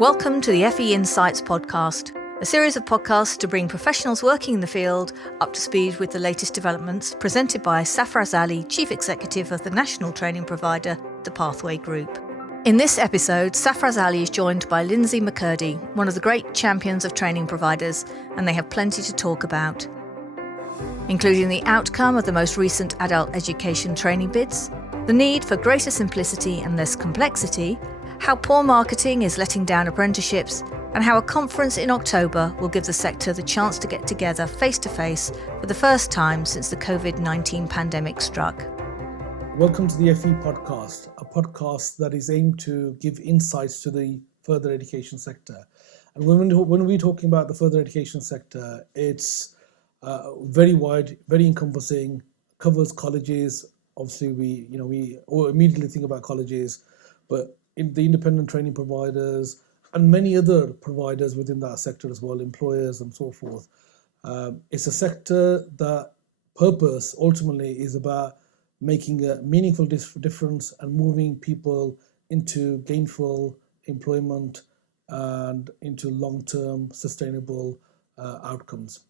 Welcome to the FE Insights podcast, a series of podcasts to bring professionals working in the field up to speed with the latest developments, presented by Safaraz Ali, Chief Executive of the national training provider, the Pathway Group. In this episode, Safaraz Ali is joined by Lindsay McCurdy, one of the great champions of training providers, and they have plenty to talk about, including the outcome of the most recent adult education training bids, the need for greater simplicity and less complexity, how poor marketing is letting down apprenticeships, and how a conference in October will give the sector the chance to get together face-to-face for the first time since the COVID-19 pandemic struck. Welcome to the FE podcast, a podcast that is aimed to give insights to the further education sector. And when we're talking about the further education sector, it's very wide, very encompassing, covers colleges. Obviously, we immediately think about colleges, but in the independent training providers and many other providers within that sector as well, employers and so forth. It's a sector that purpose ultimately is about making a meaningful difference and moving people into gainful employment and into long-term sustainable outcomes.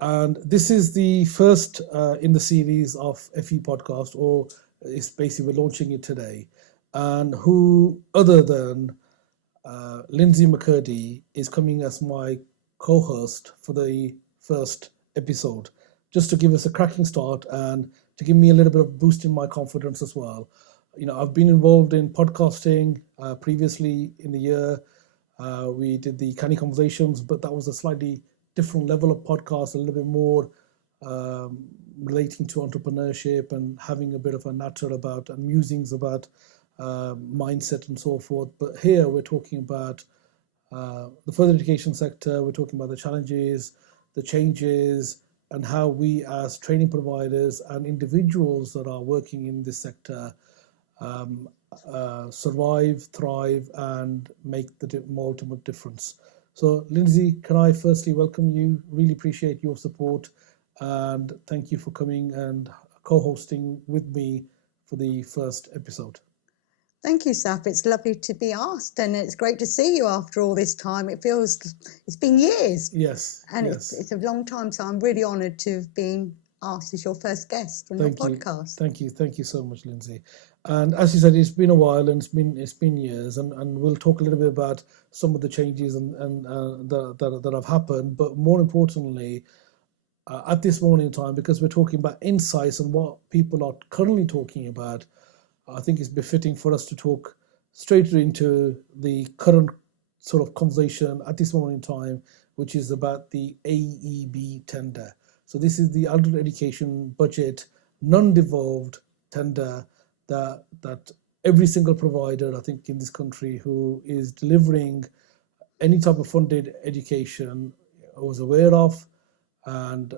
And this is the first in the series of FE podcast, or it's basically we're launching it today. And who other than Lindsay McCurdy is coming as my co-host for the first episode, just to give us a cracking start and to give me a little bit of boost in my confidence as well. I've been involved in podcasting previously in the year. We did the Canny Conversations, but that was a slightly different level of podcast, a little bit more relating to entrepreneurship and having a bit of a natter about and musings about mindset and so forth. But here we're talking about the further education sector. We're talking about the challenges, the changes, and how we as training providers and individuals that are working in this sector survive, thrive, and make the ultimate difference. So Lindsay, can I firstly welcome you? Really appreciate your support, and thank you for coming and co-hosting with me for the first episode. Thank you, Saf. It's lovely to be asked, and it's great to see you after all this time. It feels it's been years. Yes. And yes. It's a long time, so I'm really honoured to have been asked as your first guest on your podcast. Thank you so much, Lindsay. And as you said, it's been a while and it's been years, and we'll talk a little bit about some of the changes and that have happened. But more importantly, at this moment in time, because we're talking about insights and what people are currently talking about, I think it's befitting for us to talk straight into the current sort of conversation at this moment in time, which is about the AEB tender. So this is the adult education budget non-devolved tender that every single provider, I think, in this country who is delivering any type of funded education was aware of and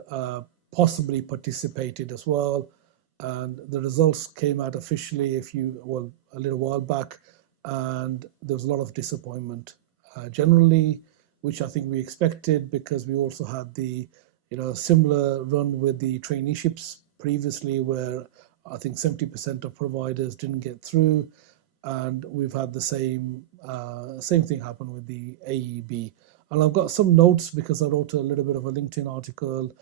possibly participated as well. And the results came out officially a little while back, and there was a lot of disappointment generally, which I think we expected, because we also had the similar run with the traineeships previously, where I think 70% of providers didn't get through, and we've had the same thing happen with the AEB. And I've got some notes because I wrote a little bit of a LinkedIn article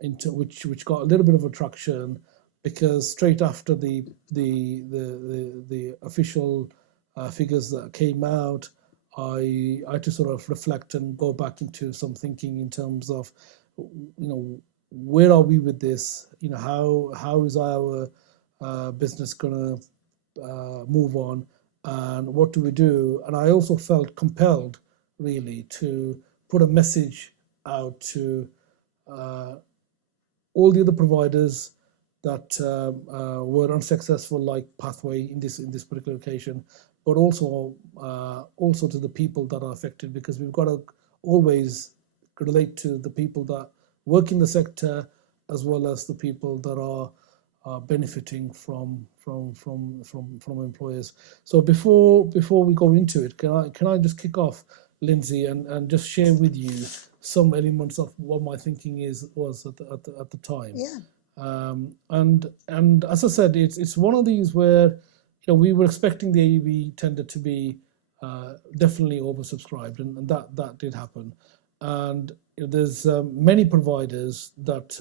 into which got a little bit of attraction, because straight after the official figures that came out, I had to sort of reflect and go back into some thinking in terms of where are we with this? How is our business going to move on, and what do we do? And I also felt compelled really to put a message out to all the other providers that were unsuccessful, like Pathway in this particular occasion, but also to the people that are affected, because we've got to always relate to the people that work in the sector as well as the people that are benefiting from employers. So before we go into it, can I just kick off, Lindsay, and just share with you some elements of what my thinking was at the time. Yeah. And as I said, it's one of these where we were expecting the AUB tender to be definitely oversubscribed, and that did happen. And there's many providers that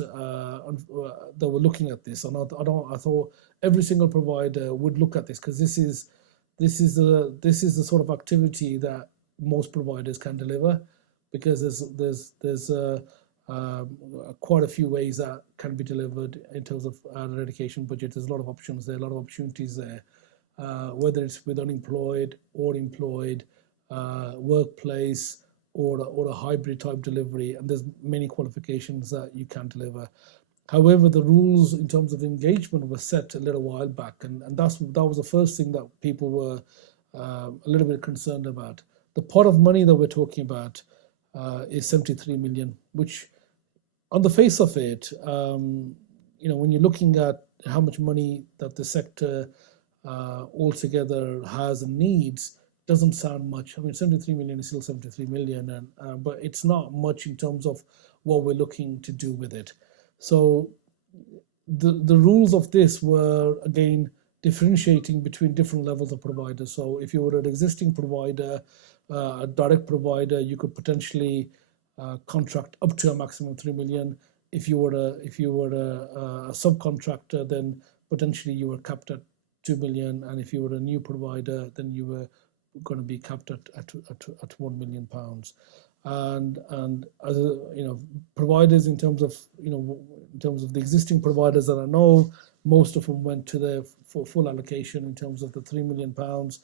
were looking at this, and I thought every single provider would look at this, because this is the sort of activity that most providers can deliver, because there's quite a few ways that can be delivered in terms of an education budget. There's a lot of options there, a lot of opportunities there, whether it's with unemployed or employed, workplace, or a hybrid type delivery, and there's many qualifications that you can deliver. However, the rules in terms of engagement were set a little while back, and that was the first thing that people were a little bit concerned about. The pot of money that we're talking about is 73 million, which on the face of it, when you're looking at how much money that the sector altogether has and needs, doesn't sound much. I mean, 73 million is still 73 million, but it's not much in terms of what we're looking to do with it. So the rules of this were, again, differentiating between different levels of providers. So if you were an existing provider, a direct provider, you could potentially contract up to a maximum of 3 million. If you were a subcontractor, then potentially you were capped at 2 million, and if you were a new provider, then you were going to be capped at 1 million pounds. And as providers, in terms of the existing providers that I know, most of them went to their full allocation in terms of the 3 million pounds.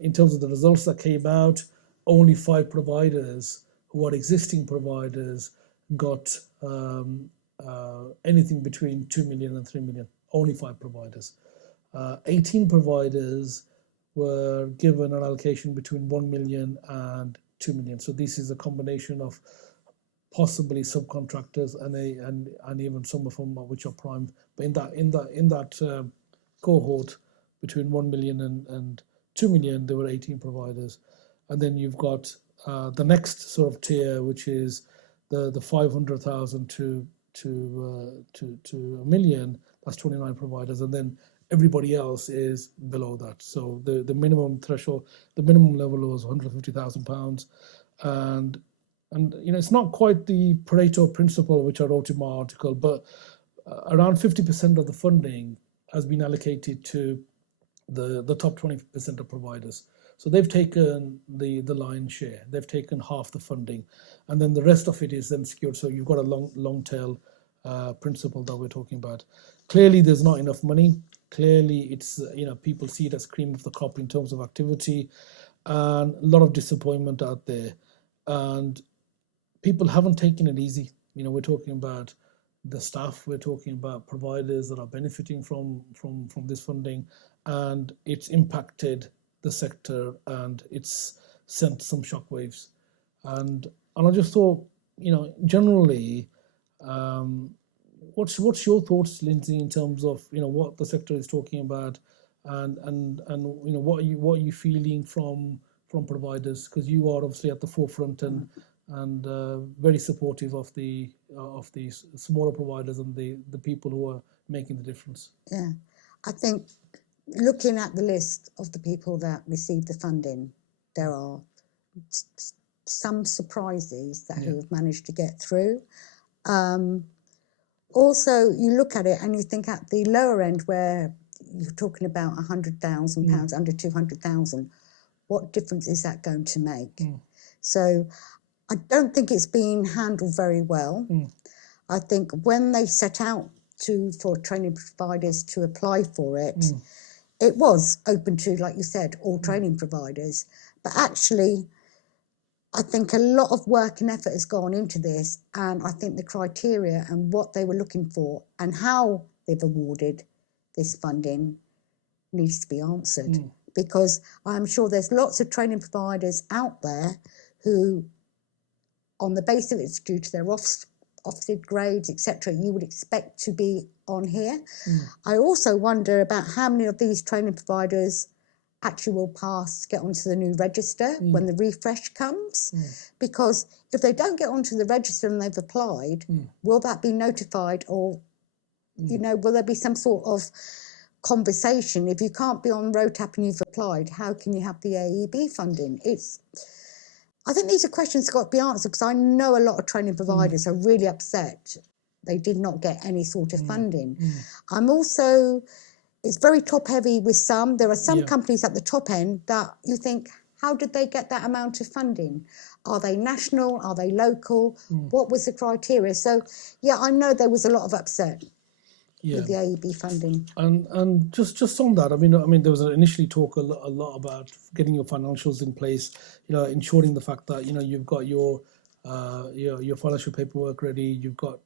In terms of the results that came out, only 5 providers who are existing providers got anything between 2 million and 3 million. Only 5 providers. 18 providers were given an allocation between 1 million and 2 million. So this is a combination of possibly subcontractors and even some of them which are prime. But in that cohort between 1 million and 2 million, there were 18 providers. And then you've got the next sort of tier, which is the 500,000 to a million. That's 29 providers, and then everybody else is below that. So the minimum threshold, the minimum level was £150,000, and it's not quite the Pareto principle which I wrote in my article, but around 50% of the funding has been allocated to the top 20% of providers. So they've taken the lion's share. They've taken half the funding, and then the rest of it is then secured. So you've got a long tail principle that we're talking about. Clearly, there's not enough money. Clearly, it's people see it as cream of the crop in terms of activity, and a lot of disappointment out there, and people haven't taken it easy. We're talking about the staff, we're talking about providers that are benefiting from this funding, and it's impacted the sector, and it's sent some shockwaves. And I just thought, generally, what's your thoughts, Lindsay, in terms of what the sector is talking about, and what are you feeling from providers, because you are obviously at the forefront and very supportive of the smaller providers and the people who are making the difference. Yeah, I think looking at the list of the people that received the funding, there are some surprises that who have managed to get through. Also, you look at it and you think at the lower end where you're talking about £100,000, under 200,000, what difference is that going to make? So I don't think it's being handled very well. I think when they set out for training providers to apply for it, it was open to, like you said, all training providers. But actually, I think a lot of work and effort has gone into this, and I think the criteria and what they were looking for and how they've awarded this funding needs to be answered. Because I'm sure there's lots of training providers out there who, on the basis of it's due to their offset grades, etc., you would expect to be on here. I also wonder about how many of these training providers actually will get onto the new register when the refresh comes. Because if they don't get onto the register and they've applied, will that be notified, or will there be some sort of conversation. If you can't be on RoTAP and you've applied, how can you have the AEB funding? I think these are questions that got to be answered, because I know a lot of training providers are really upset they did not get any sort of funding. I'm also, it's very top heavy with some. There are some companies at the top end that you think, how did they get that amount of funding? Are they national? Are they local? What was the criteria? So, yeah, I know there was a lot of upset with the AEB funding. And just on that, I mean, there was initially talk a lot about getting your financials in place, ensuring the fact that you've got your financial paperwork ready, you've got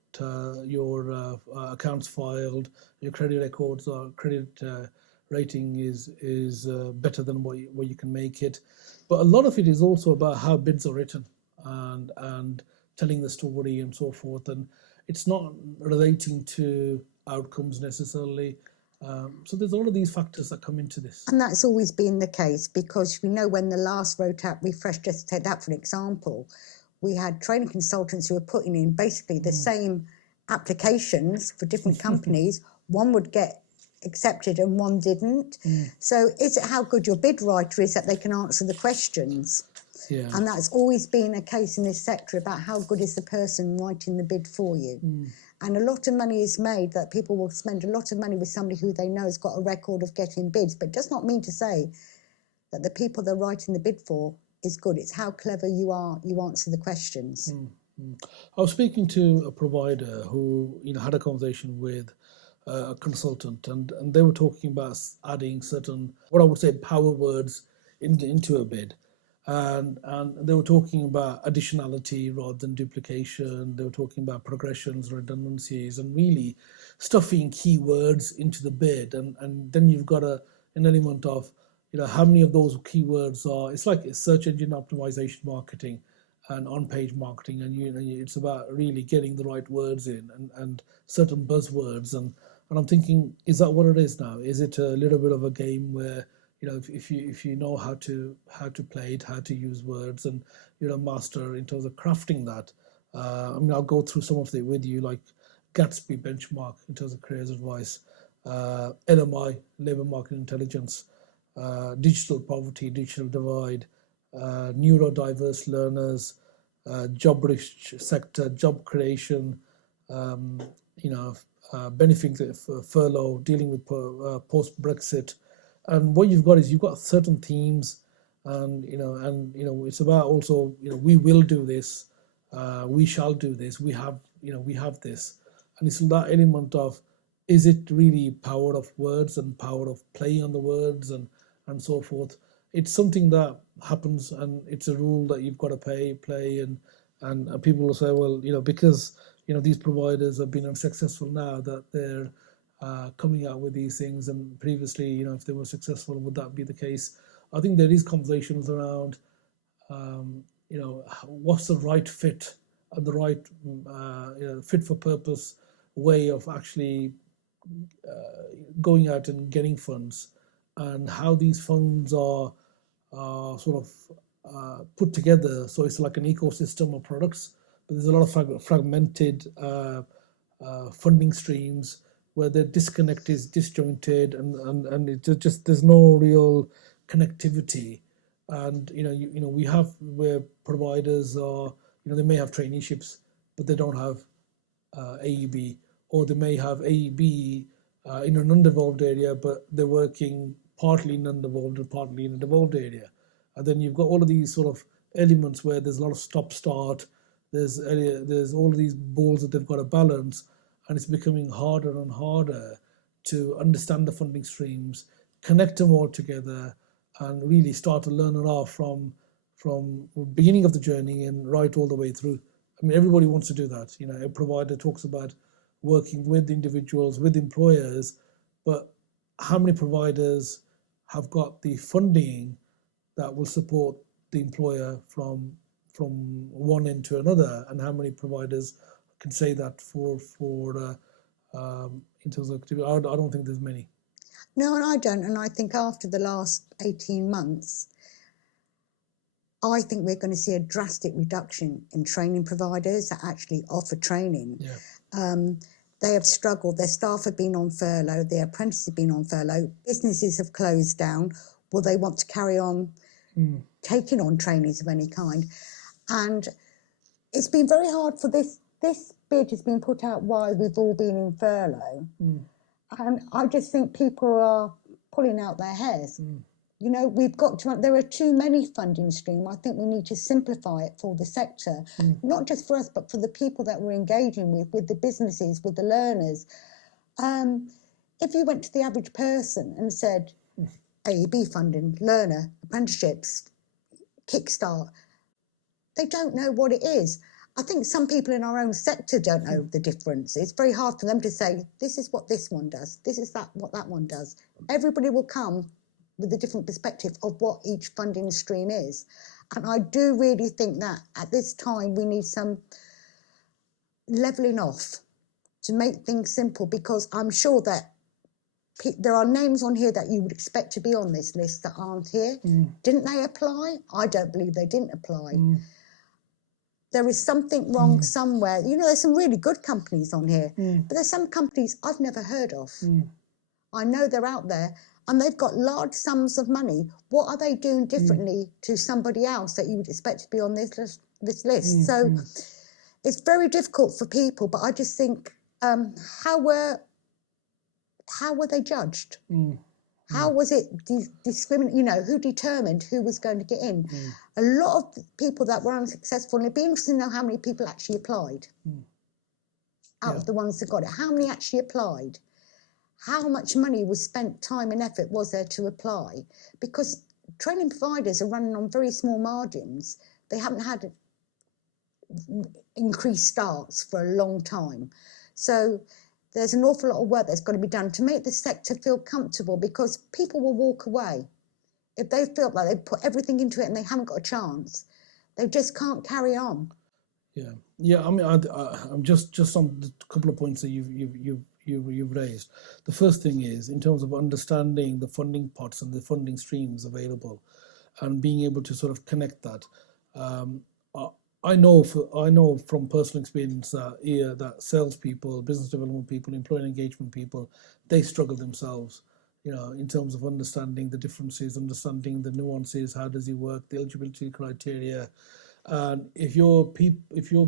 your accounts filed, your credit records or credit rating is better than what you can make it. But a lot of it is also about how bids are written and telling the story and so forth, and it's not relating to outcomes necessarily. So there's all of these factors that come into this. And that's always been the case, because we know when the last RoTAP refresh, just to take that for an example, we had training consultants who were putting in basically the same applications for different companies. One would get accepted and one didn't. So is it how good your bid writer is that they can answer the questions? Yeah. And that's always been a case in this sector about how good is the person writing the bid for you. And a lot of money is made that people will spend a lot of money with somebody who they know has got a record of getting bids, but it does not mean to say that the people they're writing the bid for is good. It's how clever you are, you answer the questions. I was speaking to a provider who had a conversation with a consultant, and they were talking about adding certain, what I would say, power words into a bid. And they were talking about additionality rather than duplication. They were talking about progressions, redundancies, and really stuffing keywords into the bid. And then you've got an element of, how many of those keywords are, it's like search engine optimization marketing and on-page marketing. And it's about really getting the right words in and certain buzzwords. And I'm thinking, is that what it is now? Is it a little bit of a game where, if you know how to play it, how to use words, and you're a master in terms of crafting that. I'll go through some of it with you, like Gatsby benchmark in terms of careers advice, LMI, labour market intelligence, digital poverty, digital divide, neurodiverse learners, job-rich sector, job creation, benefiting furlough, dealing with post-Brexit. And what you've got is certain themes, and it's about also, we will do this, we shall do this, we have this, and it's that element of, is it really power of words and power of playing on the words and so forth. It's something that happens, and it's a rule that you've got to play, and people will say, well, because these providers have been unsuccessful now, that they're coming out with these things, and previously, if they were successful, would that be the case? I think there is conversations around, what's the right fit and the right fit for purpose way of actually going out and getting funds, and how these funds are sort of put together. So it's like an ecosystem of products, but there's a lot of fragmented funding streams where the disconnect is disjointed, and it just, there's no real connectivity. And we have where providers are, they may have traineeships, but they don't have AEB, or they may have AEB in an undeveloped area, but they're working partly in undeveloped and partly in a developed area. And then you've got all of these sort of elements where there's a lot of stop-start. There's all of these balls that they've got to balance, and it's becoming harder and harder to understand the funding streams, connect them all together, and really start to learn it off from beginning of the journey and right all the way through. I mean, everybody wants to do that. A provider talks about working with individuals, with employers, but how many providers have got the funding that will support the employer from one end to another, and how many providers can say that for in terms of activity? I don't think there's many. No, and I don't. And I think after the last 18 months, I think we're going to see a drastic reduction in training providers that actually offer training. Yeah. they have struggled. Their staff have been on furlough, their apprentices have been on furlough, businesses have closed down. Will they want to carry on taking on trainees of any kind? And it's been very hard for this bid has been put out while we've all been in furlough. And I just think people are pulling out their hairs. You know, we've got to, there are too many funding streams. I think we need to simplify it for the sector, not just for us, but for the people that we're engaging with the businesses, with the learners. If you went to the average person and said, AEB funding, learner, apprenticeships, kickstart, they don't know what it is. I think some people in our own sector don't know the difference. It's very hard for them to say, this is what this one does, this is what that one does. Everybody will come with a different perspective of what each funding stream is. And I do really think that at this time we need some levelling off to make things simple, because I'm sure that there are names on here that you would expect to be on this list that aren't here. Didn't they apply? I don't believe they didn't apply. There is something wrong somewhere. You know, there's some really good companies on here, but there's some companies I've never heard of. I know they're out there and they've got large sums of money. What are they doing differently to somebody else that you would expect to be on this list? So it's very difficult for people, but I just think, how were they judged? How was it discriminated? You know, who determined who was going to get in? A lot of people that were unsuccessful, and it'd be interesting to know how many people actually applied out of the ones that got it. How many actually applied? How much money was spent, time and effort was there to apply? Because training providers are running on very small margins. They haven't had increased starts for a long time. So there's an awful lot of work that's got to be done to make the sector feel comfortable, because people will walk away. If they feel like they've put everything into it and they haven't got a chance, they just can't carry on. Yeah. I mean, I'm just on the couple of points that you've raised. The first thing is, in terms of understanding the funding pots and the funding streams available, and being able to sort of connect that. I know from personal experience that salespeople, business development people, employee engagement people, they struggle themselves, you know, in terms of understanding the differences, understanding the nuances, how does it work, the eligibility criteria. And if your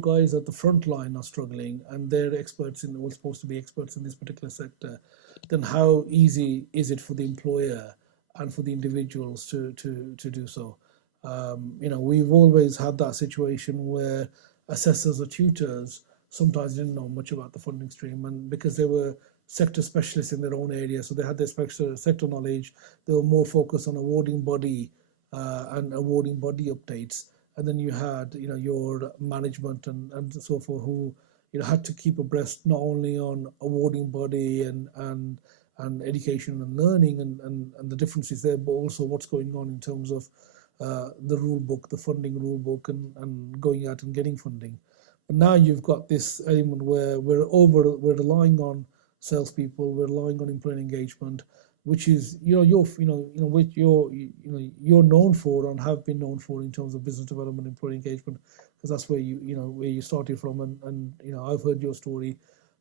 guys at the front line are struggling and they're experts in, or supposed to be experts in this particular sector, then how easy is it for the employer and for the individuals to do so? You know, we've always had that situation where assessors or tutors sometimes didn't know much about the funding stream, and because they were sector specialists in their own area, so they had their sector knowledge, they were more focused on awarding body and awarding body updates. And then you had, you know, your management and so forth, who, you know, had to keep abreast not only on awarding body and education and learning and the differences there, but also what's going on in terms of the rule book, the funding rule book, and going out and getting funding. But now you've got this element where we're relying on salespeople, we're relying on employee engagement, which is which you're known for and have been known for in terms of business development, employee engagement, because that's where you started from, and you know, I've heard your story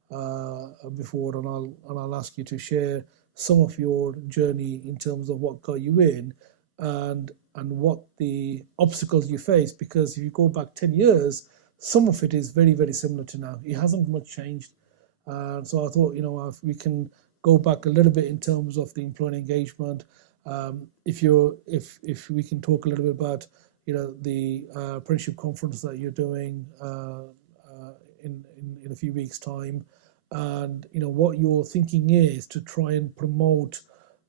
before, and I'll ask you to share some of your journey in terms of what got you in and what the obstacles you face, because if you go back 10 years, some of it is very, very similar to now. It hasn't much changed. So I thought, you know, if we can go back a little bit in terms of the employee engagement, if we can talk a little bit about, you know, the apprenticeship conference that you're doing in a few weeks' time, and you know what your thinking is to try and promote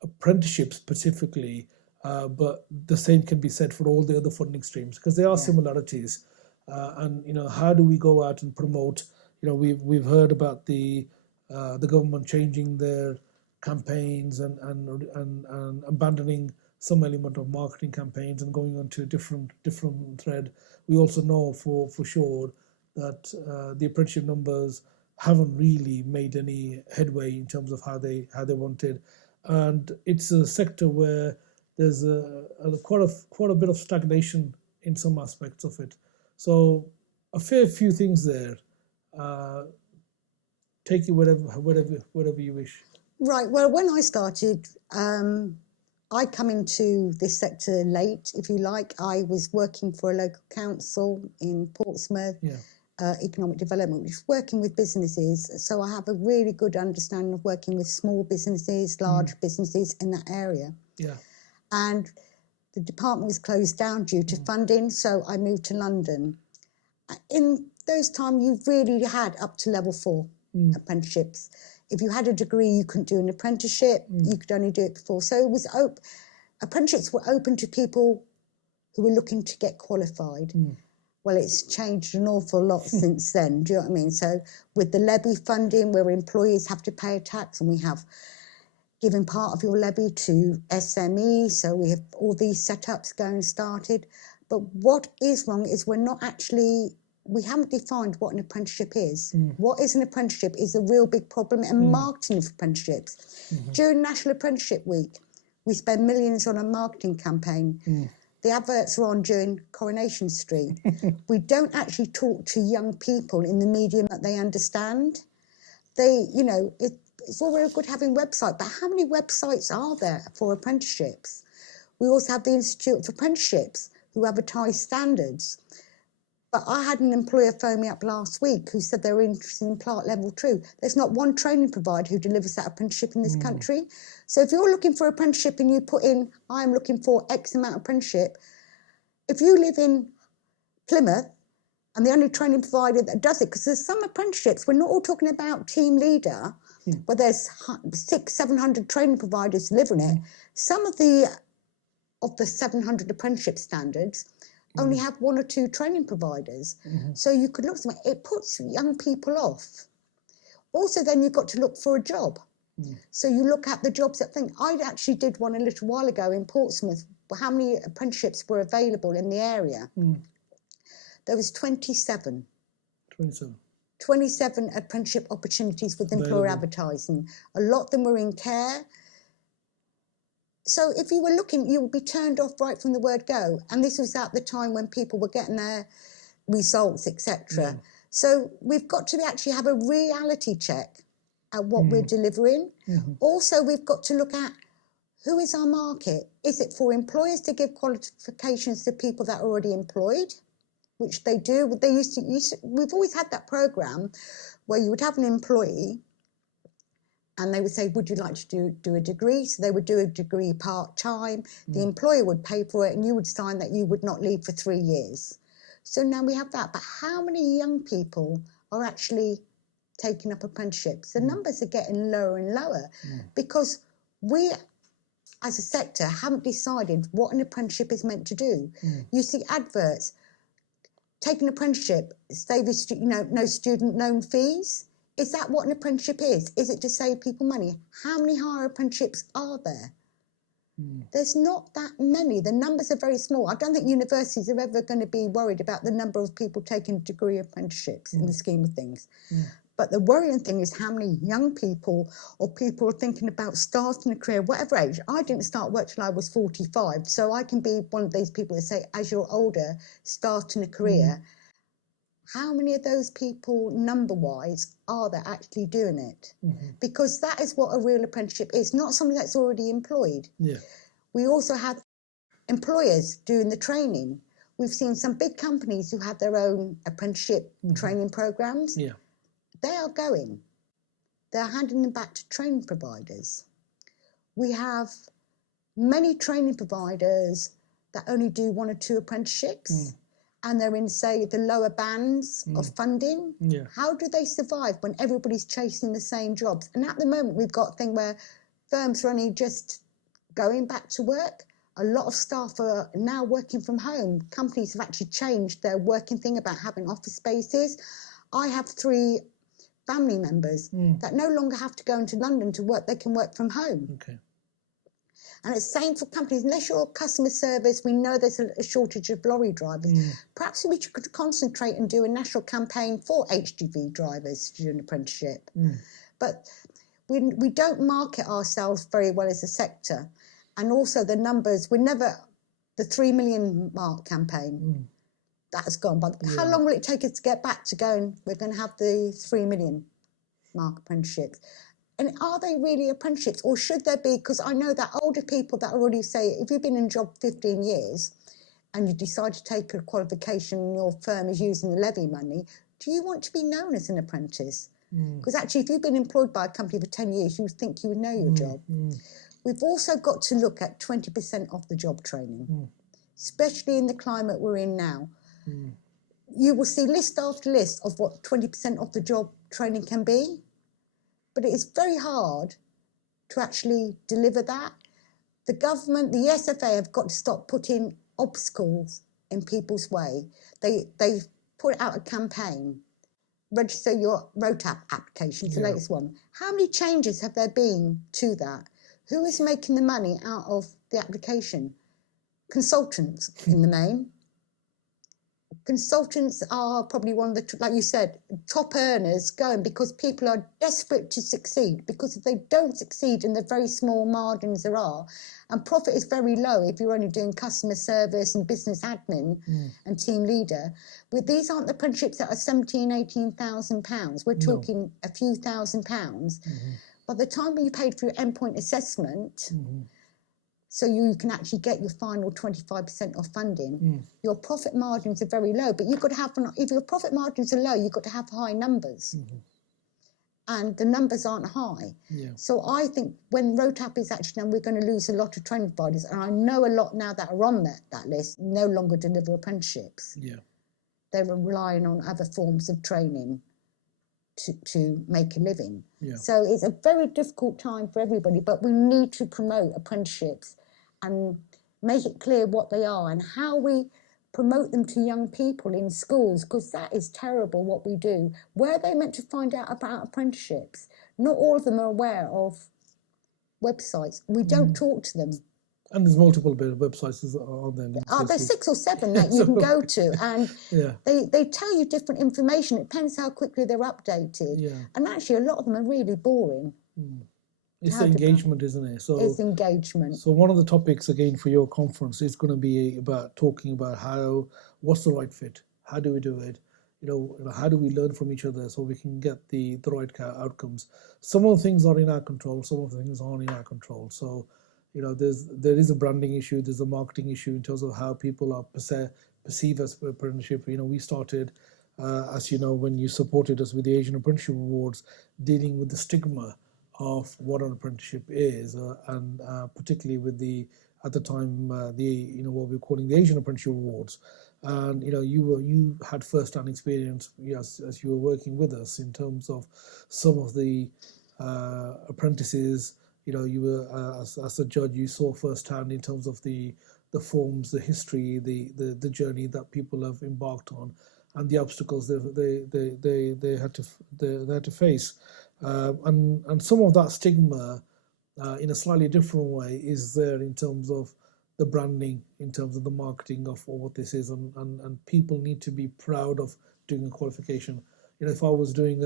apprenticeships specifically, but the same can be said for all the other funding streams, because there are similarities, and you know, how do we go out and promote? You know, we've heard about the government changing their campaigns and abandoning some element of marketing campaigns and going on to different thread. We also know for sure that the apprenticeship numbers haven't really made any headway in terms of how they wanted, and it's a sector where there's quite a bit of stagnation in some aspects of it. So a fair few things there. take it whatever you wish. Right. Well, when I started, I come into this sector late, if you like. I was working for a local council in Portsmouth, economic development, which is working with businesses. So I have a really good understanding of working with small businesses, large businesses in that area. Yeah. And the department was closed down due to funding, so I moved to London. In those times, you really had up to level 4 apprenticeships. If you had a degree, you couldn't do an apprenticeship. You could only do it before. So it was apprenticeships were open to people who were looking to get qualified. Well, it's changed an awful lot since then. Do you know what I mean? So with the levy funding, where employees have to pay a tax, and we have given part of your levy to SME, so we have all these setups going started. But what is wrong is we haven't defined what an apprenticeship is. What is an apprenticeship is a real big problem, and marketing of apprenticeships. During National Apprenticeship Week, we spend millions on a marketing campaign. The adverts are on during Coronation Street. We don't actually talk to young people in the medium that they understand. It's all very good having websites, but how many websites are there for apprenticeships? We also have the Institute for Apprenticeships, who advertise standards. But I had an employer phone me up last week who said they were interested in plant level 2. There's not one training provider who delivers that apprenticeship in this country. So if you're looking for apprenticeship and you put in, I'm looking for X amount of apprenticeship, if you live in Plymouth and the only training provider that does it, because there's some apprenticeships, we're not all talking about team leader, where there's 600-700 training providers delivering it. Some of the 700 apprenticeship standards only have 1 or 2 training providers. So you could look at something, it puts young people off. Also, then you've got to look for a job. So you look at the jobs that think, I actually did one a little while ago in Portsmouth, how many apprenticeships were available in the area. There was 27 apprenticeship opportunities with employer advertising. A lot of them were in care. So if you were looking, you would be turned off right from the word go. And this was at the time when people were getting their results, etc. So we've got to actually have a reality check at what we're delivering. Also, we've got to look at who is our market. Is it for employers to give qualifications to people that are already employed, which they do? We've always had that programme where you would have an employee and they would say, would you like to do a degree? So they would do a degree part-time. The employer would pay for it and you would sign that you would not leave for 3 years. So now we have that. But how many young people are actually taking up apprenticeships? The numbers are getting lower and lower because we, as a sector, haven't decided what an apprenticeship is meant to do. You see adverts, take an apprenticeship, save no student loan fees. Is that what an apprenticeship is? Is it to save people money? How many higher apprenticeships are there? There's not that many. The numbers are very small. I don't think universities are ever going to be worried about the number of people taking degree apprenticeships in the scheme of things. But the worrying thing is how many young people or people are thinking about starting a career, whatever age. I didn't start work till I was 45, so I can be one of these people that say, as you're older, starting a career. How many of those people, number-wise, are there actually doing it? Because that is what a real apprenticeship is, not something that's already employed. We also have employers doing the training. We've seen some big companies who have their own apprenticeship training programs. They are going. They're handing them back to training providers. We have many training providers that only do 1 or 2 apprenticeships. And they're in, say, the lower bands of funding. How do they survive when everybody's chasing the same jobs? And at the moment, we've got a thing where firms are only just going back to work. A lot of staff are now working from home. Companies have actually changed their working thing about having office spaces. I have 3 family members that no longer have to go into London to work. They can work from home. And it's the same for companies. Unless you're customer service, we know there's a shortage of lorry drivers. Perhaps we could concentrate and do a national campaign for HGV drivers to do an apprenticeship. But we don't market ourselves very well as a sector. And also the numbers, the 3 million mark campaign, that has gone. But how long will it take us to get back to going, we're going to have the 3 million? mark apprenticeships. And are they really apprenticeships, or should there be, because I know that older people that already say, if you've been in a job 15 years and you decide to take a qualification and your firm is using the levy money, do you want to be known as an apprentice? Because actually, if you've been employed by a company for 10 years, you would think you would know your job. We've also got to look at 20% off the job training, especially in the climate we're in now. You will see list after list of what 20% off the job training can be, but it is very hard to actually deliver that. The government, the SFA, have got to stop putting obstacles in people's way. They've put out a campaign, register your ROTAP application, it's the latest one. How many changes have there been to that? Who is making the money out of the application? Consultants in the main. Consultants are probably one of the, like you said, top earners going because people are desperate to succeed, because if they don't succeed in the very small margins there are, and profit is very low if you're only doing customer service and business admin and team leader. But these aren't the apprenticeships that are £17,000, £18,000. We're talking a few £1,000s. By the time when you paid for your endpoint assessment, so you can actually get your final 25% of funding, your profit margins are very low. But you've got to have, if your profit margins are low, you've got to have high numbers. And the numbers aren't high. So I think when ROTAP is actually done, we're going to lose a lot of training providers. And I know a lot now that are on that list no longer deliver apprenticeships. They're relying on other forms of training to make a living. So it's a very difficult time for everybody, but we need to promote apprenticeships and make it clear what they are and how we promote them to young people in schools, because that is terrible what we do. Where are they meant to find out about apprenticeships? Not all of them are aware of websites. We don't talk to them. And there's multiple websites on there. There's 6 or 7 that you can go to, and they tell you different information. It depends how quickly they're updated. And actually, a lot of them are really boring. It's the engagement, isn't it? So it's engagement. So one of the topics, again, for your conference is going to be about talking about what's the right fit? How do we do it? How do we learn from each other so we can get the right outcomes? Some of the things are in our control. Some of the things aren't in our control. So there is a branding issue, there's a marketing issue in terms of how people are perceived as apprenticeship. We started, as you know, when you supported us with the Asian Apprenticeship Awards, dealing with the stigma of what an apprenticeship is, and particularly with at the time what we were calling the Asian Apprenticeship Awards. And you had first-hand experience as you were working with us in terms of some of the apprentices. You were as a judge, you saw firsthand in terms of the forms, the history, the journey that people have embarked on, and the obstacles they had to face, and some of that stigma, in a slightly different way, is there in terms of the branding, in terms of the marketing of what this is, and people need to be proud of doing a qualification. If I was doing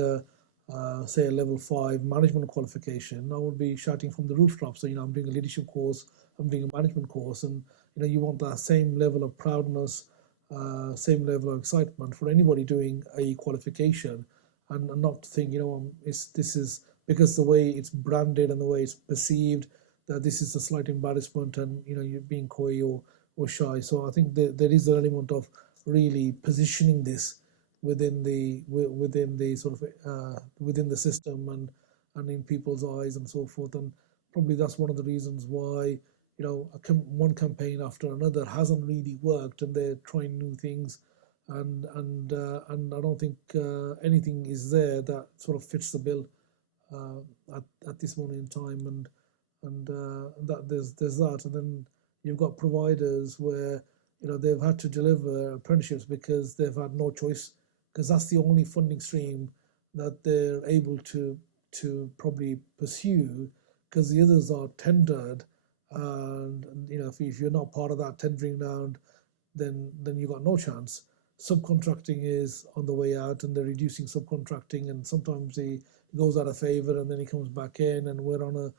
say a level 5 management qualification, I would be shouting from the rooftops. So I'm doing a leadership course, I'm doing a management course, and you want that same level of proudness, same level of excitement for anybody doing a qualification, and not think this is because the way it's branded and the way it's perceived that this is a slight embarrassment and you're being coy or shy. So I think there is an element of really positioning this within the sort of within the system and in people's eyes and so forth. And probably that's one of the reasons why one campaign after another hasn't really worked, and they're trying new things, and I don't think anything is there that sort of fits the bill at this moment in time, and that there's that. And then you've got providers where they've had to deliver apprenticeships because they've had no choice, because that's the only funding stream that they're able to probably pursue, because the others are tendered, and if you're not part of that tendering round, then you've got no chance. Subcontracting is on the way out, and they're reducing subcontracting, and sometimes he goes out of favour and then he comes back in, and we're on a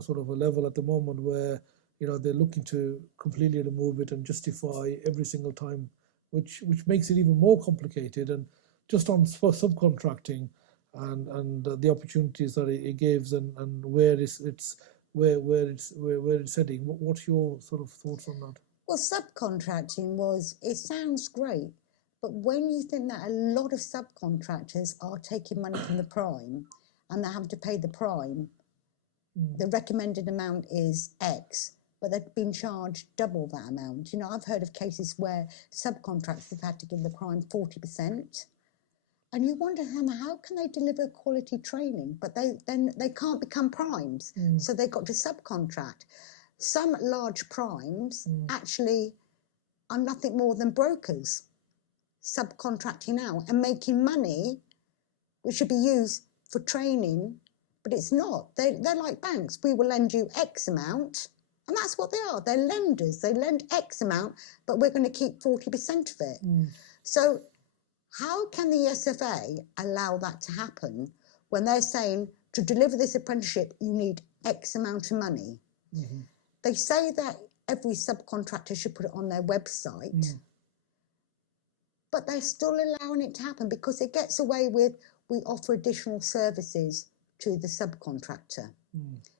sort of a level at the moment where they're looking to completely remove it and justify every single time, which makes it even more complicated. And just on subcontracting and the opportunities that it gives and where it's heading. What's your sort of thoughts on that? Well, subcontracting it sounds great, but when you think that a lot of subcontractors are taking money from the prime and they're having to pay the prime, the recommended amount is X, but they've been charged double that amount. You know, I've heard of cases where subcontractors have had to give the prime 40%. And you wonder how can they deliver quality training, but they can't become primes, so they've got to subcontract. Some large primes actually are nothing more than brokers, subcontracting out and making money, which should be used for training, but it's not. They're like banks. We will lend you X amount, and that's what they are. They're lenders. They lend X amount, but we're going to keep 40% of it. So how can the SFA allow that to happen when they're saying to deliver this apprenticeship, you need X amount of money? They say that every subcontractor should put it on their website, but they're still allowing it to happen because it gets away with, we offer additional services to the subcontractor.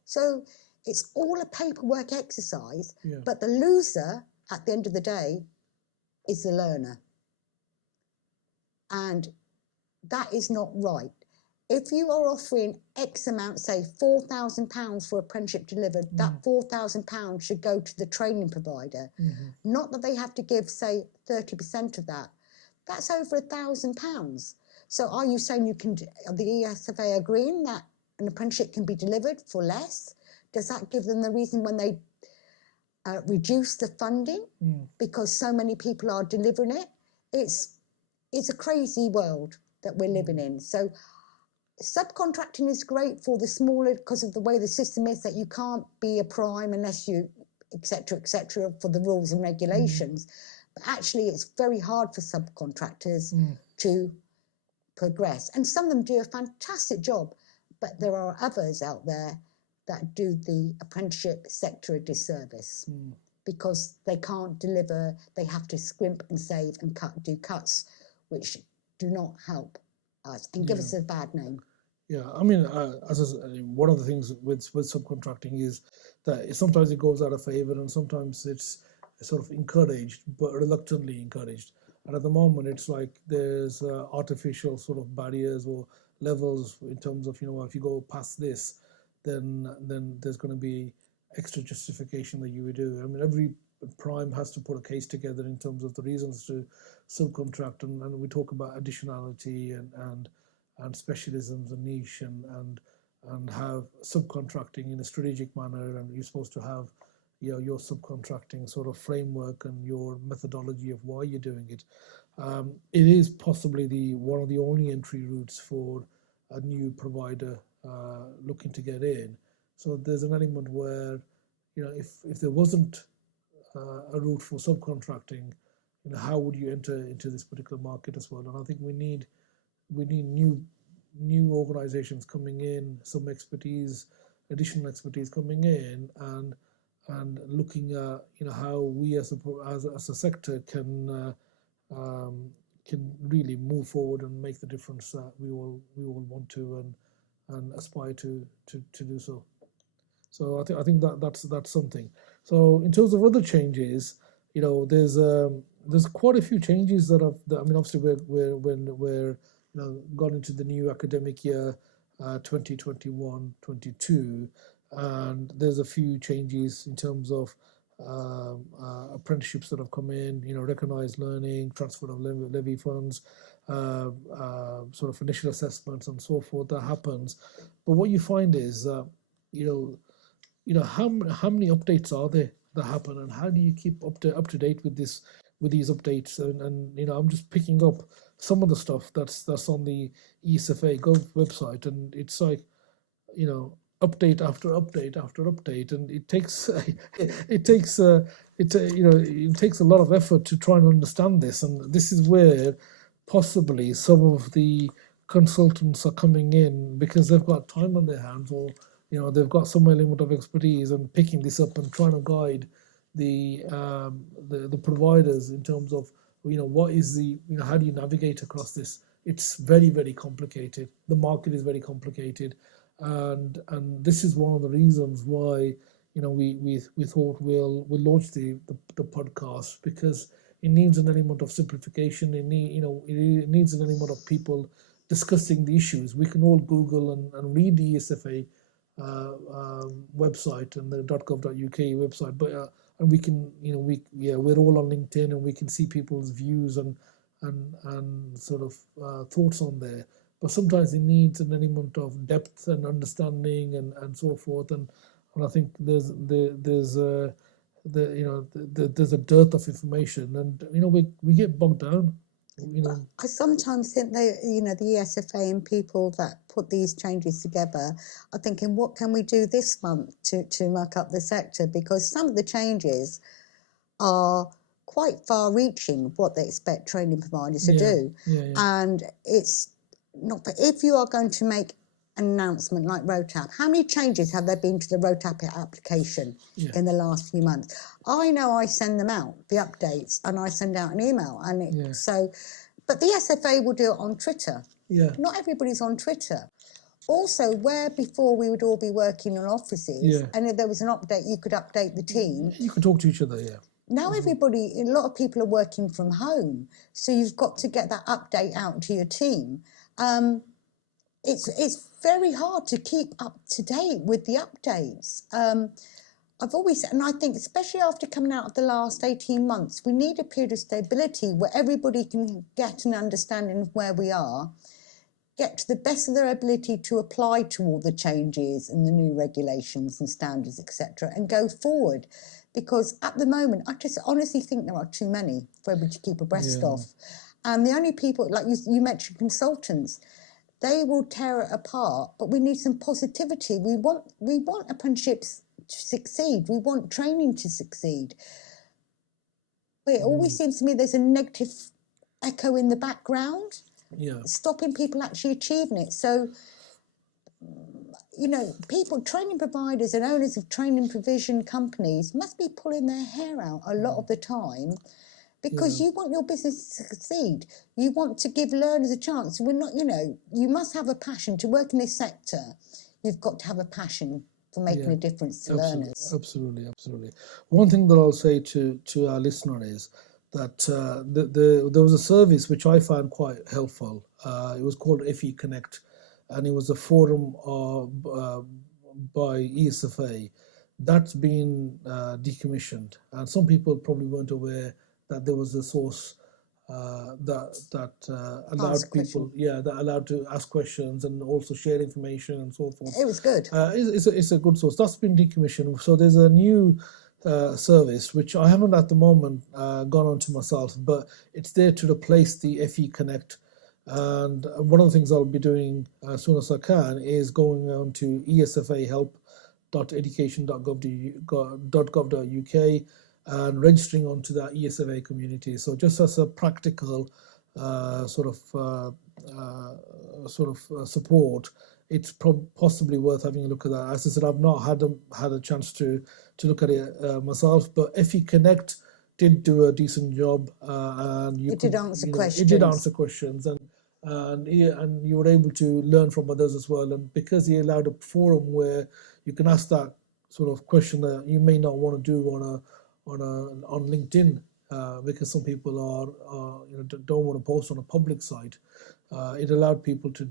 So it's all a paperwork exercise, but the loser at the end of the day is the learner. And that is not right. If you are offering X amount, say £4,000 for apprenticeship delivered, that £4,000 should go to the training provider. Not that they have to give, say, 30% of that. That's over £1,000. So are you saying the ESFA agreeing that an apprenticeship can be delivered for less? Does that give them the reason when they reduce the funding because so many people are delivering it? It's a crazy world that we're living in. So subcontracting is great for the smaller, because of the way the system is, that you can't be a prime unless you, et cetera, for the rules and regulations. But actually, it's very hard for subcontractors to progress. And some of them do a fantastic job, but there are others out there that do the apprenticeship sector a disservice because they can't deliver. They have to scrimp and save and do cuts, which do not help us and give us a bad name. Yeah, I mean, one of the things with subcontracting is that sometimes it goes out of favour and sometimes it's sort of encouraged, but reluctantly encouraged. And at the moment, it's like there's artificial sort of barriers or levels in terms of, if you go past this, then there's going to be extra justification that you would do. I mean, every prime has to put a case together in terms of the reasons to subcontract, and we talk about additionality and specialisms and niche and have subcontracting in a strategic manner, and you're supposed to have your subcontracting sort of framework and your methodology of why you're doing it. It is possibly one of the only entry routes for a new provider looking to get in. So there's an element where, if there wasn't a route for subcontracting, how would you enter into this particular market as well? And I think we need new organizations coming in, some expertise, additional expertise coming in, and looking at how we as a sector can really move forward and make the difference that we all want to and aspire to do so. So I think that's something. So in terms of other changes, there's quite a few changes that obviously we're gone into the new academic year 2021-22, and there's a few changes in terms of apprenticeships that have come in, recognised learning, transfer of levy funds, sort of initial assessments and so forth that happens. But what you find is how many updates are there that happen, and how do you keep up to date with these updates? And I'm just picking up some of the stuff that's on the ESFA Gov website, and it's like update after update after update, and it takes it takes a lot of effort to try and understand this. And this is where possibly some of the consultants are coming in, because they've got time on their hands, or they've got some element of expertise and picking this up and trying to guide the providers in terms of what is how do you navigate across this it's very, very complicated. The market is very complicated, and this is one of the reasons why we thought we'll launch the podcast, because it needs an element of simplification. It needs an element of people discussing the issues. We can all Google and read the ESFA website and the .gov.uk website, but and we can we're all on LinkedIn and we can see people's views and sort of thoughts on there. But sometimes it needs an element of depth and understanding and so forth. And I think there's a dearth of information, and we get bogged down. I sometimes think the ESFA and people that put these changes together are thinking, what can we do this month to muck up the sector? Because some of the changes are quite far-reaching, what they expect training providers to do. And it's not, but if you are going to make an announcement like RoadTap, how many changes have there been to the RoadTap application in the last few months? I know I send them out, the updates, and I send out an email, and but the SFA will do it on Twitter. Not everybody's on Twitter. Also, where before we would all be working in offices, and if there was an update, you could update the team. You could talk to each other, Now everybody, a lot of people are working from home, so you've got to get that update out to your team. It's very hard to keep up to date with the updates. I've always, and I think especially after coming out of the last 18 months, we need a period of stability where everybody can get an understanding of where we are, get to the best of their ability to apply to all the changes and the new regulations and standards, etc., and go forward. Because at the moment, I just honestly think there are too many for everybody to keep abreast of. And the only people, like you mentioned, consultants, they will tear it apart, but we need some positivity. We want apprenticeships to succeed. We want training to succeed. But it always seems to me there's a negative echo in the background, stopping people actually achieving it. So, people, training providers and owners of training provision companies must be pulling their hair out a lot of the time, because you want your business to succeed. You want to give learners a chance. We're not, you must have a passion to work in this sector. You've got to have a passion for making a difference to learners. Absolutely. One thing that I'll say to our listener is that there was a service which I found quite helpful. It was called FE Connect, and it was a forum by ESFA. That's been decommissioned, and some people probably weren't aware that there was a source that allowed people, that allowed to ask questions and also share information and so forth. It was good. It's a good source. That's been decommissioned. So there's a new service which I haven't at the moment gone on to myself, but it's there to replace the FE Connect. And one of the things I'll be doing as soon as I can is going on to esfahelp.education.gov.uk and registering onto that ESFA community. So just as a practical support, it's possibly worth having a look at that. As I said, I've not had a chance to look at it myself, but FE Connect did do a decent job, and it did answer questions. It did answer questions, and you were able to learn from others as well. And because he allowed a forum where you can ask that sort of question that you may not want to do on LinkedIn, because some people don't want to post on a public site. It allowed people to.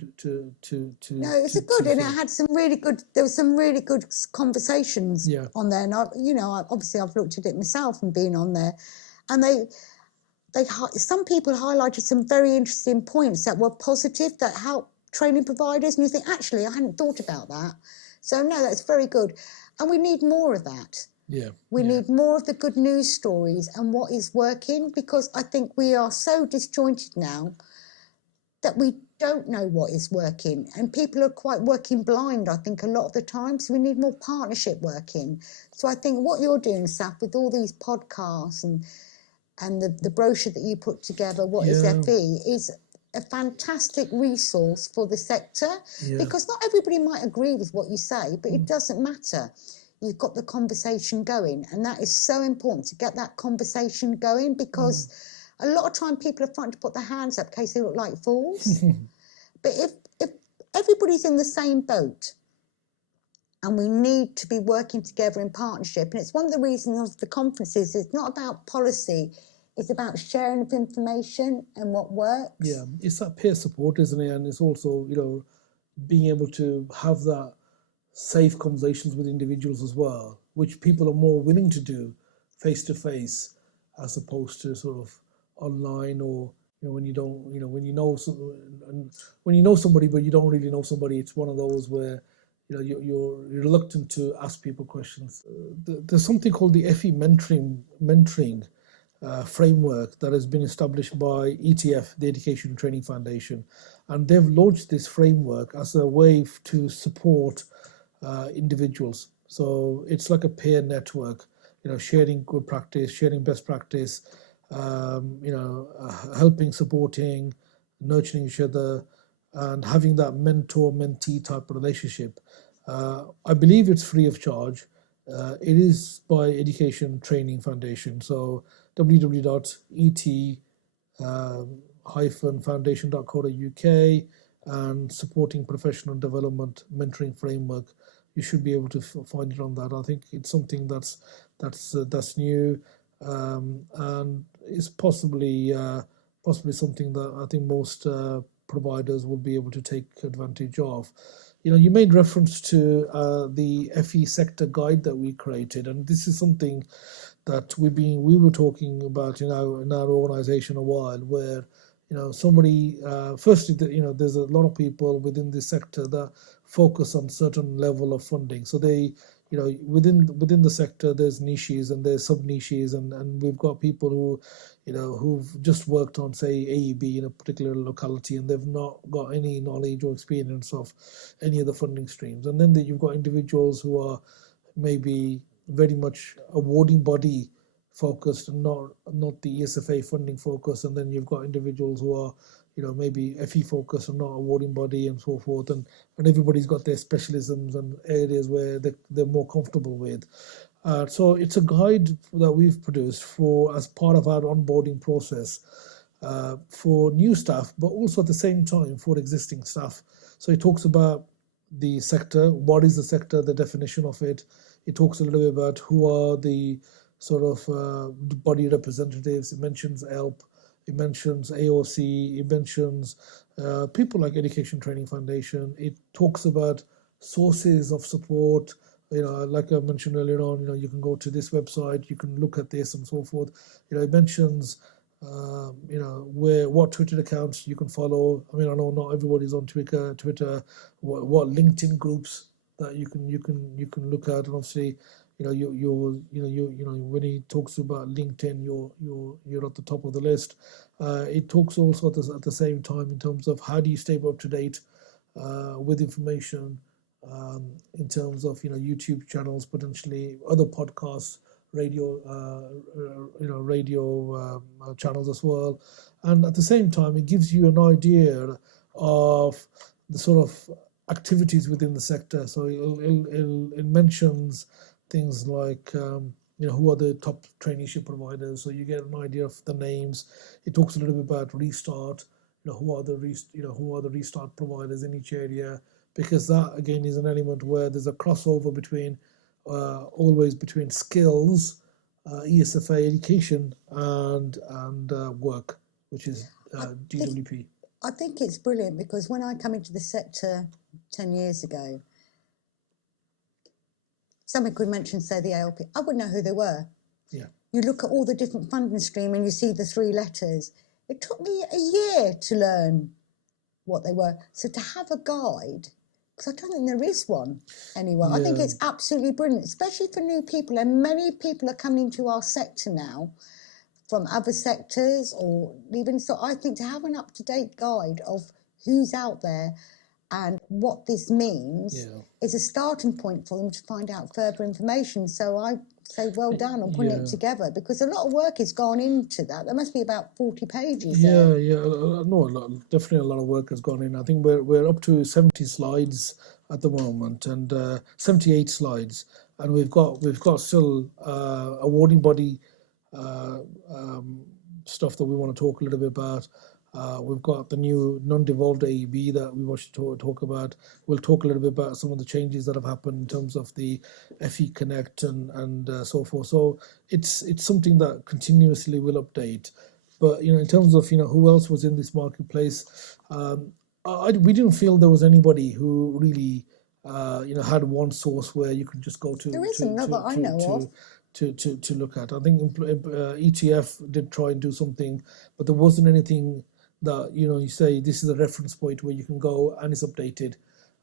No, it's good, and it had some really good. There were some really good conversations on there, and obviously I've looked at it myself and been on there, and some people highlighted some very interesting points that were positive, that helped training providers, and you think, actually, I hadn't thought about that. So no, that's very good, and we need more of that. We need more of the good news stories and what is working, because I think we are so disjointed now that we don't know what is working, and people are quite working blind, I think, a lot of the time. So we need more partnership working. So I think what you're doing, Saf, with all these podcasts and the brochure that you put together, What is FE, is a fantastic resource for the sector, because not everybody might agree with what you say, but it doesn't matter. You've got the conversation going, and that is so important, to get that conversation going, because a lot of time people are frightened to put their hands up in case they look like fools. But if everybody's in the same boat, and we need to be working together in partnership, and it's one of the reasons of the conferences, it's not about policy, it's about sharing of information and what works. Yeah, it's that peer support, isn't it? And it's also, being able to have that safe conversations with individuals as well, which people are more willing to do face to face as opposed to sort of online, or when you don't, when you know somebody but you don't really know somebody. It's one of those where you're reluctant to ask people questions. There's something called the FE mentoring framework that has been established by ETF, the Education and Training Foundation, and they've launched this framework as a way to support individuals. So it's like a peer network, sharing good practice, sharing best practice, helping, supporting, nurturing each other, and having that mentor-mentee type of relationship. I believe it's free of charge. It is by Education Training Foundation. So www.et-foundation.co.uk, and supporting professional development mentoring framework. You should be able to find it on that. I think it's something that's new, and it's possibly something that I think most providers will be able to take advantage of. You made reference to the FE sector guide that we created, and this is something that we were talking about in our organization a while, where somebody firstly, there's a lot of people within this sector that focus on certain level of funding. So they within the sector there's niches and there's sub niches, and we've got people who who've just worked on, say, AEB in a particular locality, and they've not got any knowledge or experience of any of the funding streams. And then you've got individuals who are maybe very much awarding body focused and not the ESFA funding focused. And then you've got individuals who are maybe FE focused and not awarding body and so forth. And everybody's got their specialisms and areas where they're more comfortable with. So it's a guide that we've produced as part of our onboarding process for new staff, but also at the same time for existing staff. So it talks about the sector, what is the sector, the definition of it. It talks a little bit about who are the sort of body representatives. It mentions ELP, it mentions AOC, it mentions people like Education Training Foundation. It talks about sources of support. Like I mentioned earlier on, you can go to this website, you can look at this and so forth. It mentions, what Twitter accounts you can follow. I mean, I know not everybody's on Twitter. What LinkedIn groups that you can look at, and obviously, when he talks about LinkedIn, you're at the top of the list. It talks also at the same time in terms of how do you stay up to date with information. In terms of YouTube channels, potentially other podcasts, radio channels as well, and at the same time it gives you an idea of the sort of activities within the sector. So it mentions things like who are the top traineeship providers, so you get an idea of the names. It talks a little bit about Restart, who are the Restart providers in each area, because that again is an element where there's a crossover between always between skills, ESFA education, and work, which is DWP. I think it's brilliant, because when I come into the sector 10 years ago, someone could mention, say, the ALP. I wouldn't know who they were. Yeah. You look at all the different funding stream and you see the 3 letters. It took me a year to learn what they were. So to have a guide, because I don't think there is one anywhere. Yeah. I think it's absolutely brilliant, especially for new people. And many people are coming into our sector now from other sectors, or even so. I think to have an up-to-date guide of who's out there and what this means is a starting point for them to find out further information. So I say well done on putting it together, because a lot of work has gone into that. There must be about 40 pages there. Definitely a lot of work has gone in. I think we're up to 70 slides at the moment, and 78 slides, and we've got still awarding body stuff that we want to talk a little bit about. We've got the new non-devolved AEB that we want to talk about. We'll talk a little bit about some of the changes that have happened in terms of the FE Connect and so forth. So it's something that continuously will update. But in terms of who else was in this marketplace, we didn't feel there was anybody who really had one source where you could just go to. There isn't, not that I know of. To look at. I think ETF did try and do something, but there wasn't anything that you say this is a reference point where you can go and it's updated.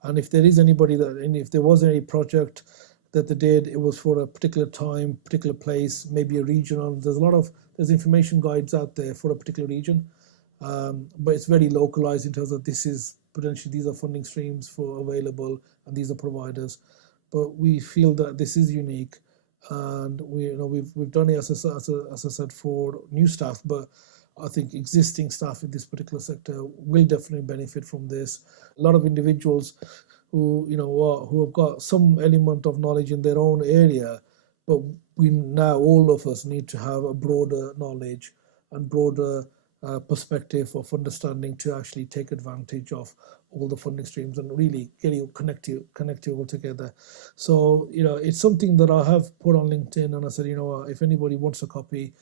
And if there is anybody and if there was any project that they did, it was for a particular time, particular place, maybe a regional. There's information guides out there for a particular region, but it's very localized in terms of this is potentially these are funding streams for available and these are providers. But we feel that this is unique. And we've done it as I said for new staff, but I think existing staff in this particular sector will definitely benefit from this. A lot of individuals who have got some element of knowledge in their own area, but we now all of us need to have a broader knowledge and broader perspective of understanding to actually take advantage of all the funding streams and really connect you all together. So it's something that I have put on LinkedIn, and I said if anybody wants a copy,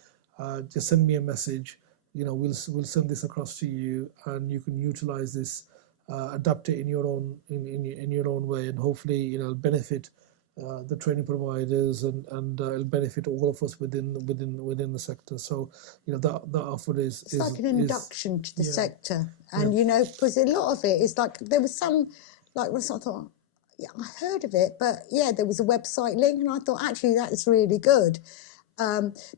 just send me a message. We'll send this across to you, and you can utilize this, adapt it in your own in your own way, and hopefully benefit the training providers and it'll benefit all of us within the sector. So that offer is like an induction to the sector, and because a lot of it is like there was some like I thought, yeah, I heard of it, but there was a website link, and I thought actually that is really good.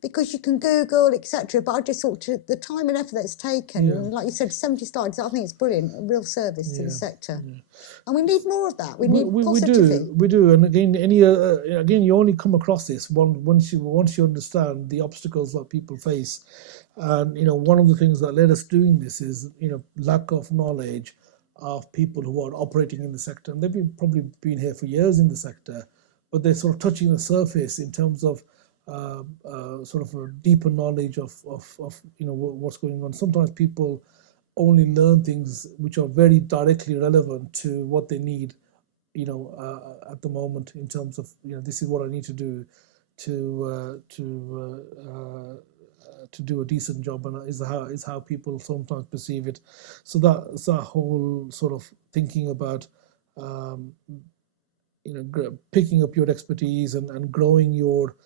Because you can Google, etc. But I just thought the time and effort that's taken, and like you said, 70 slides, I think it's brilliant, a real service to the sector. Yeah. And we need more of that. We need positivity. We do. And again, you only come across this once you understand the obstacles that people face. And one of the things that led us doing this is lack of knowledge of people who are operating in the sector, and they've probably been here for years in the sector, but they're sort of touching the surface in terms of sort of a deeper knowledge of what's going on. Sometimes people only learn things which are very directly relevant to what they need, at the moment in terms of this is what I need to do to do a decent job, and is how people sometimes perceive it. So that's that whole sort of thinking about picking up your expertise and growing your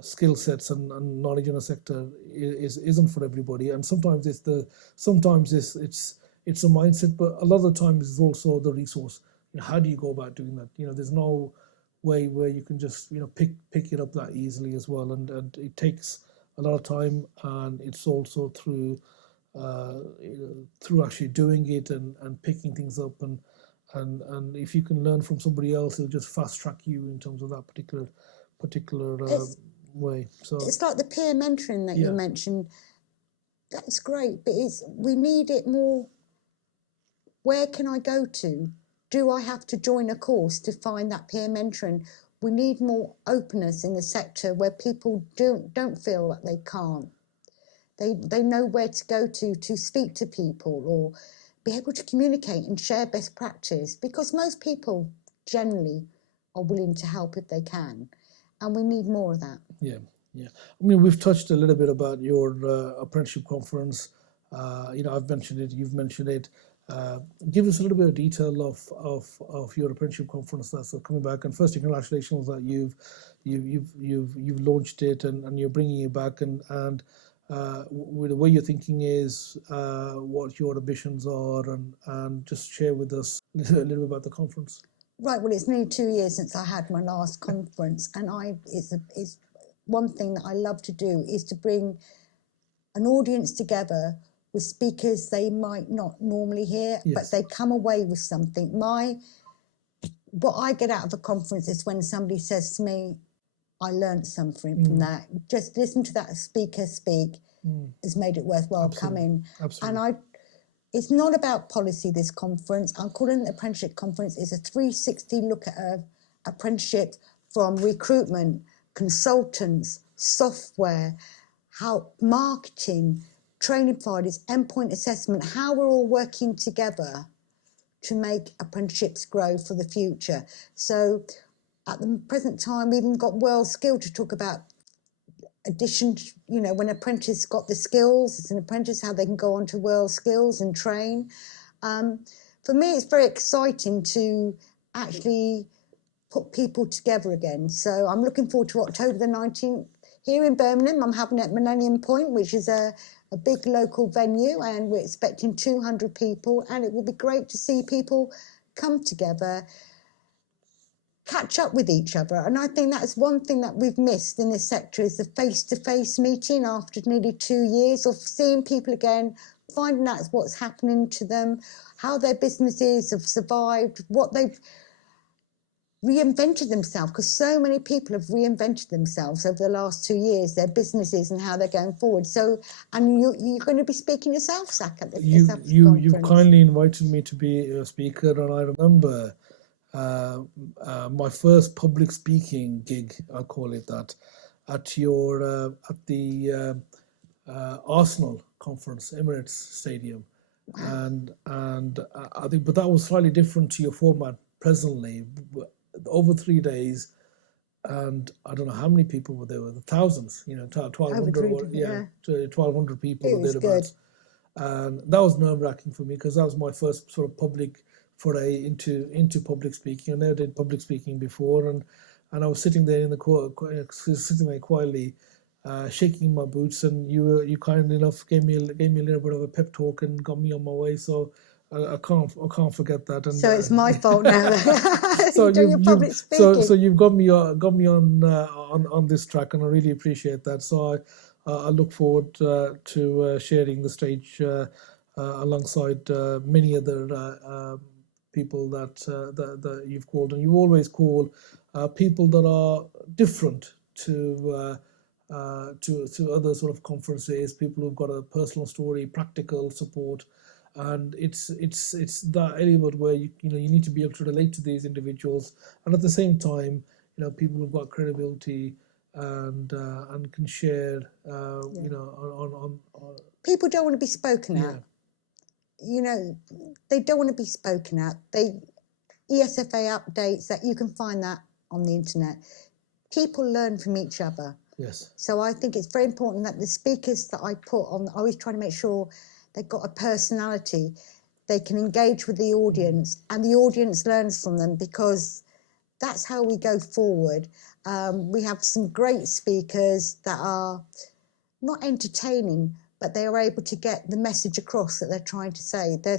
skill sets and knowledge in a sector isn't for everybody, and sometimes it's a mindset, but a lot of the time it's also the resource. How do you go about doing that? There's no way where you can just pick it up that easily as well, and it takes a lot of time, and it's also through actually doing it and picking things up, and if you can learn from somebody else, it'll just fast track you in terms of that particular way. So it's like the peer mentoring that you mentioned. That's great, but we need it more. Where can I go to? Do I have to join a course to find that peer mentoring? We need more openness in the sector where people don't feel that they can't. They know where to go to speak to people or be able to communicate and share best practice, because most people generally are willing to help if they can. And we need more of that. Yeah. I mean, we've touched a little bit about your apprenticeship conference. I've mentioned it. You've mentioned it. Give us a little bit of detail of your apprenticeship conference that's coming back. And firstly, congratulations that you've launched it and you're bringing it back. And the way you're thinking is what your ambitions are, and just share with us a little bit about the conference. Right, well, it's nearly 2 years since I had my last conference, and it's one thing that I love to do is to bring an audience together with speakers they might not normally hear, but they come away with something. What I get out of a conference is when somebody says to me, I learned something from that. Just listen to that speaker speak has made it worthwhile coming. Absolutely. And it's not about policy, this conference. I'm calling it the Apprenticeship Conference. It's a 360 look at apprenticeship, from recruitment, consultants, software, how marketing, training providers, endpoint assessment, how we're all working together to make apprenticeships grow for the future. So at the present time, we even got World Skill to talk about addition, when an apprentice got the skills, as an apprentice, how they can go on to World Skills and train. For me, it's very exciting to actually put people together again. So I'm looking forward to October the 19th here in Birmingham. I'm having it at Millennium Point, which is a big local venue, and we're expecting 200 people, and it will be great to see people come together, catch up with each other. And I think that's one thing that we've missed in this sector, is the face-to-face meeting after nearly 2 years of seeing people again, finding out what's happening to them, how their businesses have survived, what they've reinvented themselves, because so many people have reinvented themselves over the last 2 years, their businesses and how they're going forward. So, and you're going to be speaking yourself, Zach, at the You've kindly invited me to be a speaker, and I remember my first public speaking gig, I'll call it that, at the Arsenal conference, Emirates Stadium. And I think, but that was slightly different to your format presently. Over 3 days, and I don't know how many people were there. Thousands, 1,200, 1,200 people it or was thereabouts. good. And that was nerve-wracking for me, because that was my first sort of public foray into public speaking. I never did public speaking before, and I was sitting there sitting there quietly, shaking my boots, and you kind enough gave me a little bit of a pep talk and got me on my way. So I can't forget that. And so it's my fault now. so you've got me on this track, and I really appreciate that. So I look forward to sharing the stage alongside many other people that you've called, and you always call people that are different to other sort of conferences, people who've got a personal story, practical support. And it's that element where you need to be able to relate to these individuals, and at the same time, people who've got credibility and can share. On people don't want to be spoken at. They don't want to be spoken at. ESFA updates, that you can find that on the internet. People learn from each other. Yes. So I think it's very important that the speakers that I put on, I always try to make sure they've got a personality, they can engage with the audience, and the audience learns from them, because that's how we go forward. We have some great speakers that are not entertaining, but they are able to get the message across that they're trying to say. They're,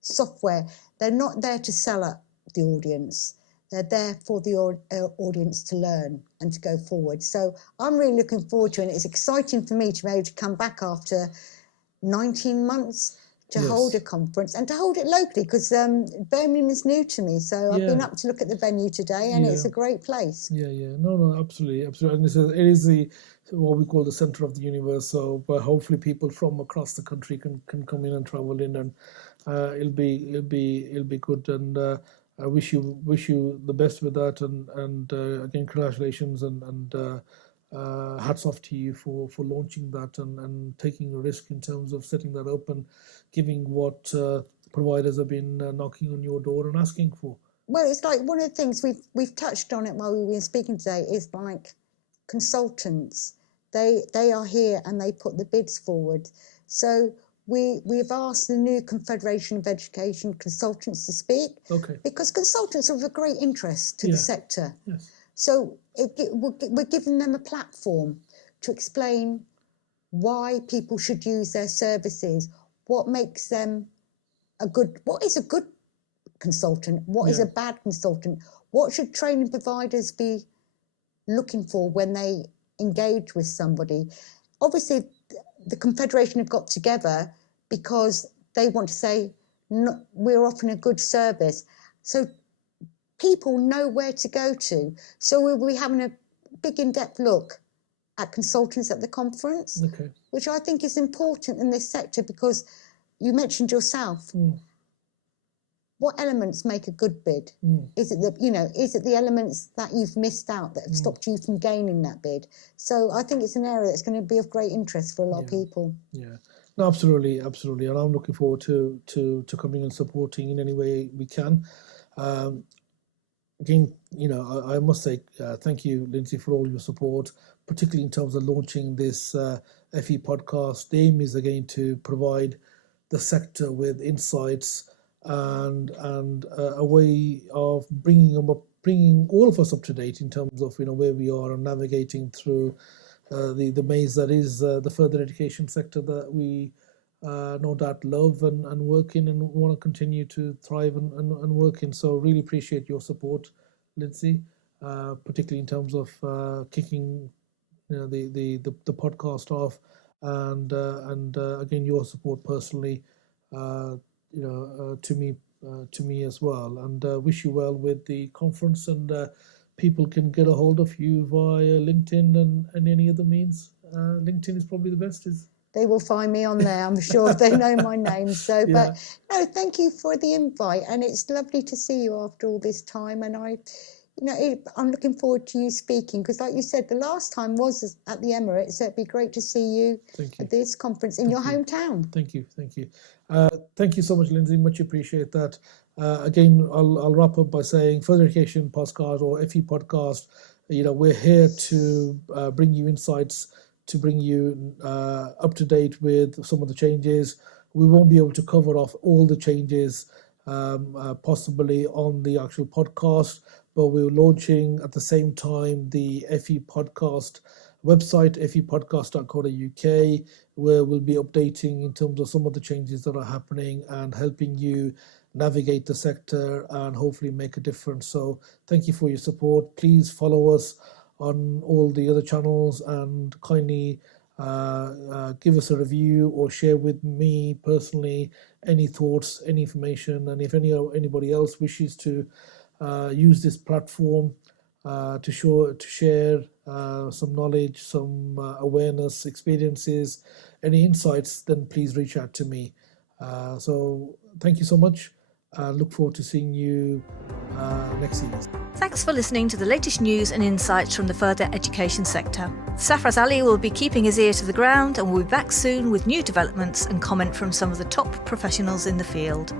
software. They're not there to sell at the audience. They're there for the audience to learn and to go forward. So I'm really looking forward to it. And it's exciting for me to be able to come back after 19 months to hold a conference, and to hold it locally, because Birmingham is new to me. So I've been up to look at the venue today, and it's a great place. No, absolutely. And it is what we call the center of the universe. So, but hopefully people from across the country can come in and travel in, and it'll be good. And I wish you the best with that. And again, congratulations, and hats off to you for launching that and taking a risk in terms of setting that up and giving what providers have been knocking on your door and asking for. Well, it's like one of the things we've touched on it while we've been speaking today, is like consultants. They are here and they put the bids forward. So we've asked the new Confederation of Education Consultants to speak, because consultants are of a great interest to the sector. Yes. So we're giving them a platform to explain why people should use their services, what makes them what is a good consultant, what is a bad consultant, what should training providers be looking for when they engage with somebody. Obviously, the Confederation have got together because they want to say, no, we're offering a good service. So people know where to go to. So we'll be having a big in-depth look at consultants at the conference, which I think is important in this sector, because you mentioned yourself, what elements make a good bid? Is it the elements that you've missed out that have stopped you from gaining that bid? So I think it's an area that's going to be of great interest for a lot of people. Yeah, no, absolutely, and I'm looking forward to coming and supporting in any way we can. Again, I must say thank you, Lindsay, for all your support, particularly in terms of launching this FE podcast. The aim is again to provide the sector with insights and a way of bringing all of us up to date in terms of where we are and navigating through the maze that is the further education sector that we no doubt love and work in and want to continue to thrive and work in. So really appreciate your support, Lindsay, particularly in terms of kicking the podcast off and again your support personally to me as well, and wish you well with the conference, and people can get a hold of you via LinkedIn and any other means. LinkedIn is probably the best. They will find me on there, I'm sure. They know my name. So, yeah. But no, thank you for the invite, and it's lovely to see you after all this time. And I'm looking forward to you speaking, because like you said, the last time was at the Emirates, so it'd be great to see you at this conference in your hometown. Thank you. Thank you so much, Lindsay. Much appreciate that. Again, I'll wrap up by saying Further Education Podcast or FE Podcast, we're here to bring you insights, to bring you up to date with some of the changes. We won't be able to cover off all the changes possibly on the actual podcast, but we're launching at the same time the FE Podcast website, fepodcast.co.uk, where we'll be updating in terms of some of the changes that are happening and helping you navigate the sector and hopefully make a difference. So thank you for your support. Please follow us on all the other channels and kindly give us a review or share with me personally any thoughts, any information, and if anybody else wishes to use this platform to share some knowledge, some awareness, experiences, any insights, then please reach out to me. So thank you so much. Look forward to seeing you next season. Thanks for listening to the latest news and insights from the further education sector. Safaraz Ali will be keeping his ear to the ground and will be back soon with new developments and comment from some of the top professionals in the field.